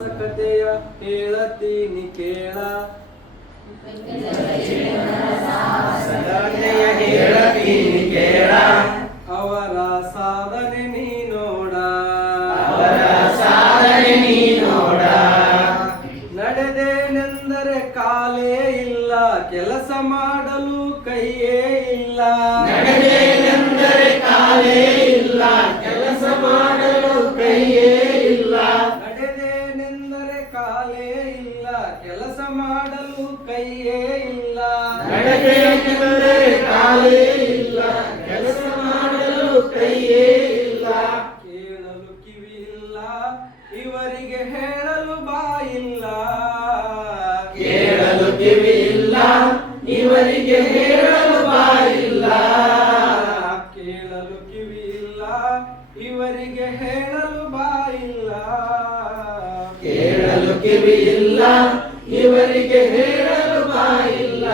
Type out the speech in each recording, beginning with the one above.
ಕಥೆಯ ಹೇಳತೀನಿ ಕೇಳ. ಕಥೆಯ ಹೇಳತೀನಿ ಕೇಳ. ಅವರ ಸಾಧನೆ ನೀ ನೋಡ. ಅವರ ಸಾಧನೆ ನೀ ನೋಡ. ನಡೆದೇನೆಂದರೆ ಕಾಲೇ ಇಲ್ಲ ಕೆಲಸ ಮಾಡಲು ಕೈಯೇ ಇಲ್ಲ. ನಡೆದೇನೆಂದರೆ ಕಾಲೇ ಇಲ್ಲ ಕೆಲಸ ಮಾಡಲು ಕೈಯೇ ಇಲ್ಲ. ಕಾಲೇ ಇಲ್ಲ ಕೆಲಸ ಮಾಡಲು ಕೈಯೇ ಇಲ್ಲ. ಕೇಳಲು ಕಿವಿ ಇಲ್ಲ ಇವರಿಗೆ ಹೇಳಲು ಬಾಯಿಲ್ಲ. ಕೇಳಲು ಕಿವಿ ಇಲ್ಲ ಇವರಿಗೆ ಹೇಳಲು ಕೇಳಲು ಕಿವಿ ಇಲ್ಲ ಇವರಿಗೆ ಹೇಳಲು ಬಾಯಿಲ್ಲ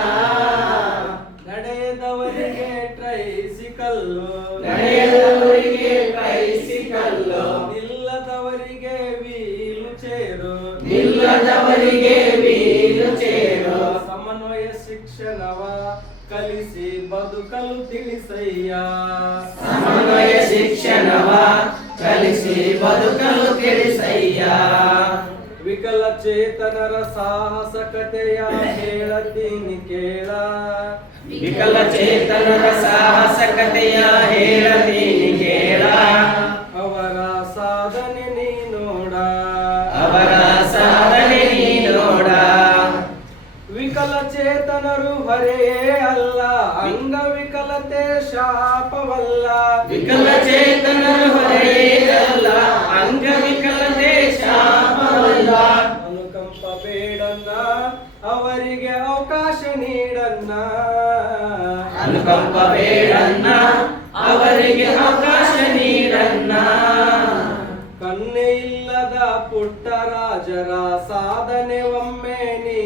ನಡೆಯದವರಿಗೆ ಟ್ರೈಸಿಕಲ್ಲು ನಡೆಯದವರಿಗೆ ಬೈಸಿಕಲ್ಲು ನಿಲ್ಲದವರಿಗೆ ವೀಲು ಚೇರು ನಿಲ್ಲದವರಿಗೆ ವೀಲು ಚೇರು ಸಮನ್ವಯ ಶಿಕ್ಷಣವ ಕಲಿಸಿ ಬದುಕಲು ತಿಳಿಸಯ್ಯ ಸಮನ್ವಯ ಶಿಕ್ಷಣವ ವಿಕಲಚೇತನರ ಸಾಹಸಕತೆಯ ಹೇಳತೀನಿ ಕೇಳ ವಿಕಲಚೇತನರ ಸಾಹಸಕತೆಯ ಹೇಳತೀನಿ ಕೇಳ ಅವರ ಸಾಧನೆ ನೀ ನೋಡ ಅವರ ಸಾಧನೆ ನೀ ನೋಡ ವಿಕಲಚೇತನರು ಹೊರೆಯೇ ಅಲ್ಲ ಅಂಗವಿಕಲತೆ ಶಾಪವಲ್ಲ ವಿಕಲಚೇತನರ ಹೊರೆಯಲ್ಲ ಅಂಗವಿಕಲತೆ ಶಾಪವಲ್ಲ ನೀಡನ್ನ. ಅನುಕಂಪ ಬೇಡನ್ನ ಅವರಿಗೆ ಅವಕಾಶ ನೀಡನ್ನ. ಕನ್ನೆ ಇಲ್ಲದ ಪುಟ್ಟ ರಾಜರ ಸಾಧನೆ ಒಮ್ಮೆ ನೀ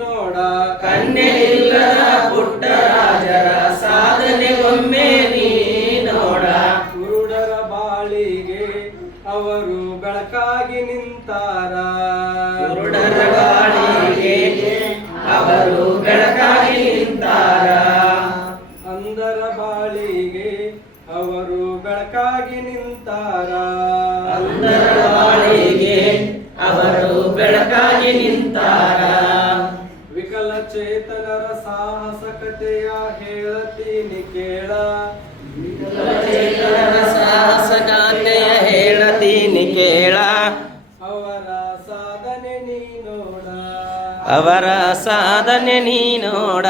ನೋಡ. ಕನ್ನೆ ಇಲ್ಲದ ಪುಟ್ಟ ರಾಜರ ಸಾಧನೆ ಒಮ್ಮೆ ನೀ ನೋಡ. ಕುರುಡರ ಬಾಳಿಗೆ ಅವರು ಬೆಳಕಾಗಿ ನಿಂತಾರ. ಕುರುಡರ ಬಾಳಿಗೆ ಅವರು ಬೆಳಕಾಗಿ ಬೆಳಕಾಗಿ ನಿಂತಾರ. ಅಂದರ ಬಾಳಿಗೆ ಅವರು ಬೆಳಕಾಗಿ ನಿಂತಾರ. ವಿಕಲಚೇತನರ ಸಾಹಸಕತೆಯ ಹೇಳತೀನಿ ಕೇಳ. ವಿಕಲಚೇತನರ ಸಾಹಸಗಾಥೆಯ ಹೇಳತೀನಿ ಕೇಳ. ಅವರ ಸಾಧನೆ ನೀ ನೋಡ. ಅವರ ಸಾಧನೆ ನೀ ನೋಡ.